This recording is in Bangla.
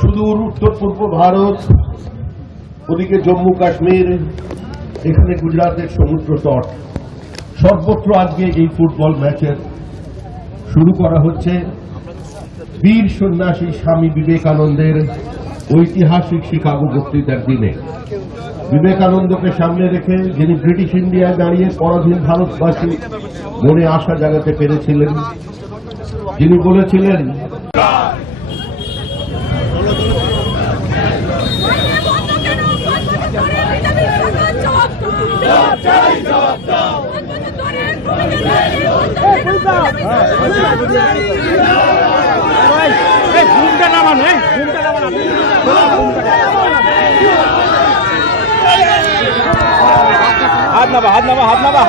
সুদূর উত্তর পূর্ব ভারত, ওদিকে জম্মু কাশ্মীর, এখানে গুজরাটের সমুদ্র তট, সর্বত্র আজকে এই ফুটবল ম্যাচের শুরু করা হচ্ছে বীর সন্ন্যাসী স্বামী বিবেকানন্দের ঐতিহাসিক শিকাগো বক্তৃতার দিনে। বিবেকানন্দকে সামনে রেখে যিনি ব্রিটিশ ইন্ডিয়ায় দাঁড়িয়ে পরাধীন ভারতবাসী মনে আশা জাগাতে পেরেছিলেন, যিনি বলেছিলেন হাত নামা